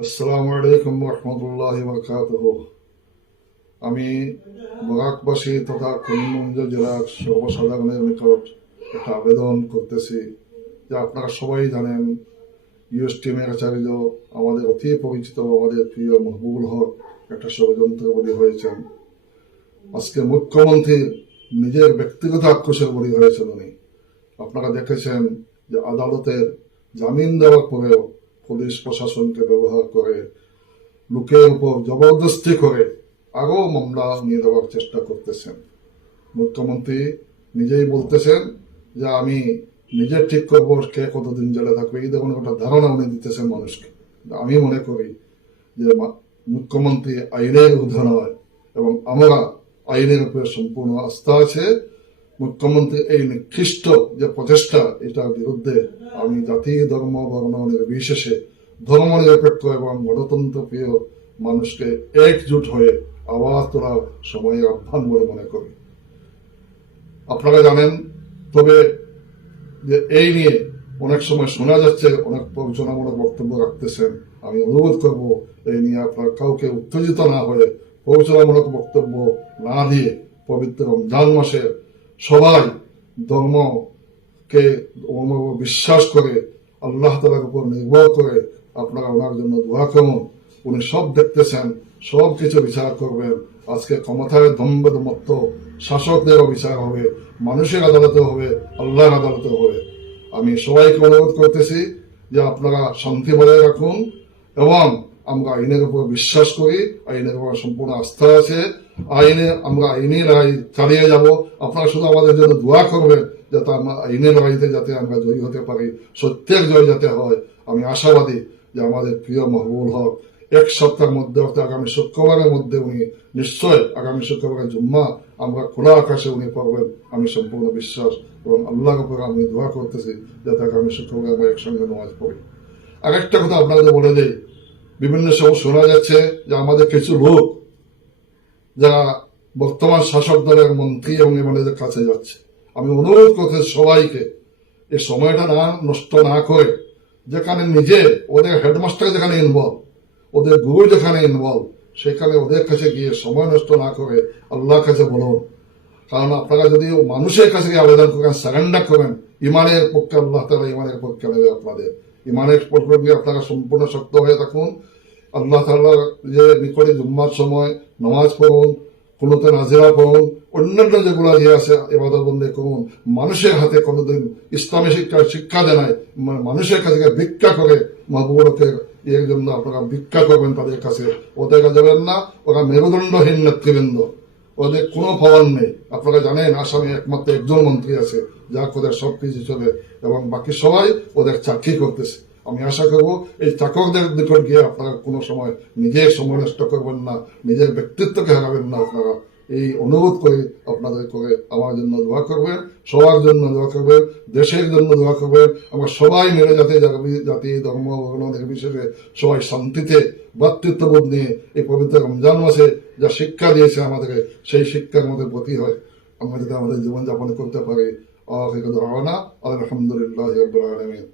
আসসালামু আলাইকুম রহমতুল্লাহ বরকাতুহ। আমি বরাকবাসী তথা করিমগঞ্জ জেলার সর্বসাধারণের নিকট একটা আবেদন করতেছি যে আপনারা সবাই জানেন ইউএসটিএমের আচার্য আমাদের অতি পরিচিত আমাদের প্রিয় মাহবুবুল হক একটা ষড়যন্ত্র বলি হয়েছেন। আজকে মুখ্যমন্ত্রী নিজের ব্যক্তিগত আক্রোশের বলি হয়েছেন উনি। আপনারা দেখেছেন যে আদালতের জামিন দেওয়ার পরেও পুলিশ প্রশাসনকে ব্যবহার করে লোকের উপর জবরদস্তি করে আরো মামলা নিয়ে দেওয়ার চেষ্টা করতেছেন। মুখ্যমন্ত্রী নিজেই বলতেছেন যে আমি নিজে ঠিক করবো কে কতদিন জেলে থাকবে, এই ধরনের একটা ধারণা উনি দিতেছেন মানুষকে। আমি মনে করি যে মুখ্যমন্ত্রী আইনের ঊর্ধ্বে নয় এবং আমরা আইনের উপরে সম্পূর্ণ আস্থা আছে। মুখ্যমন্ত্রী এই নিকৃষ্ট যে প্রচেষ্টা, এটার বিরুদ্ধে আমি জাতি ধর্ম বর্ণ নির্বিশেষে ধর্ম নিরপেক্ষ এবং গণতন্ত্র প্রিয় মানুষকে একজুট হয়ে আওয়াজ তোলার সময়ের আহ্বান বলে মনে করি। আপনারা জানেন, তবে যে এই নিয়ে অনেক সময় শোনা যাচ্ছে অনেক প্রবচনামূলক বক্তব্য রাখতেছেন। আমি অনুরোধ করব এই নিয়ে আপনার কাউকে উত্তেজিত না হয়ে প্রবচনামূলক বক্তব্য না দিয়ে পবিত্র রমজান মাসে সবাই ধর্মকে বিশ্বাস করে আল্লাহ তাআলার উপর নির্ভর করে আপনারা ওনার জন্য দোয়া করুন। উনি সব দেখতেছেন, সব কিছু বিচার করবেন। আজকে ক্ষমতায় দম্ভমত্ত শাসকদেরও বিচার হবে, মানুষের আদালতে হবে, আল্লাহর আদালতে হবে। আমি সবাইকে অনুরোধ করতেছি যে আপনারা শান্তি বজায় রাখুন এবং আমরা আইনের উপর বিশ্বাস করি, আইনের উপর সম্পূর্ণ আস্থা আছে। আমরা আইনি লড়াই চালিয়ে যাব। আপনারা শুধু আমাদের জন্য দোয়া করবেন যাতে আমরা আইনি লড়াইতে যাতে আমরা জয়ী হতে পারি, সত্যের জয় যাতে হয়। আমি আশাবাদী যে আমাদের প্রিয় মাহবুবুল হক এক সপ্তাহের মধ্যে অর্থাৎ আগামী শুক্রবারের মধ্যে উনি নিশ্চয় আগামী শুক্রবারের জুম্মা আমরা খোলা আকাশে উনি পাবেন, আমি সম্পূর্ণ বিশ্বাস এবং আল্লাহর উপর আমি দোয়া করতেছি যাতে আগামী শুক্রবার আমরা একসঙ্গে নামাজ পড়ি। আরেকটা কথা আপনাদের বলে দেই, বিভিন্ন সময় শোনা যাচ্ছে যে আমাদের কিছু লোক যারা বর্তমান শাসক দলের মন্ত্রী এবং এমএলএদের কাছে যাচ্ছে। আমি অনুরোধ করতে সবাইকে এই সময়টা নষ্ট না করে, যেখানে নিজে ওদের হেডমাস্টার যেখানে ইনভলভ, ওদের গুরু যেখানে ইনভলভ, সেখানে ওদের কাছে গিয়ে সময় নষ্ট না করে আল্লাহর কাছে বলুন। কারণ আপনারা যদি মানুষের কাছে গিয়ে আবেদন করেন, সারেন্ডার করেন, ইমানের পক্ষে আল্লাহ তাআলা ইমানের পক্ষে নেবে আপনাদের। ইমানের পক্ষে গিয়ে আপনারা সম্পূর্ণ শক্ত হয়ে থাকুন। আল্লাহ তাআলার যে নিকটে জুম্মার সময় নামাজ পড়ুন, কোনোতে নাজিরা পড়ুন, অন্যান্য যেগুলো যে আছে ইবাদত বন্দী করুন। মানুষের হাতে কোনোদিন ইসলামী শিক্ষা দেয়, মানুষের কাছে ভিক্ষা করে মাহবুবুলকের এর জন্য আপনারা ভিক্ষা করবেন তাদের কাছে। ওদের কাছে যাবেন না, ওরা মেরুদণ্ডহীন নেতৃবৃন্দ, ওদের কোনো পাওয়ার নেই। আপনারা জানেন আসামে একমাত্র একজন মন্ত্রী আছে যার ওদের সবকিছু চলে এবং বাকি সবাই ওদের চাকরি করতেছে। আমি আশা করবো এই চাকরদের নিকট গিয়ে আপনারা কোনো সময় নিজের সময় নষ্ট করবেন না, নিজের ব্যক্তিত্বকে হারাবেন না। আপনারা এই অনুরোধ করে আপনাদের করে আমার জন্য দোয়া করবেন, সবার জন্য দোয়া করবেন, দেশের জন্য দোয়া করবেন। আমরা সবাই মিলে যাতে জাতি ধর্ম বর্ণ নির্বিশেষে সবাই শান্তিতে ভ্রাতৃত্ববোধ নিয়ে এই পবিত্র রমজান মাসে যা শিক্ষা দিয়েছে আমাদের, সেই শিক্ষার মধ্যে প্রতি হয় আমরা যাতে আমাদের জীবনযাপন করতে পারি। আলহামদুলিল্লাহ রাব্বিল আলামিন।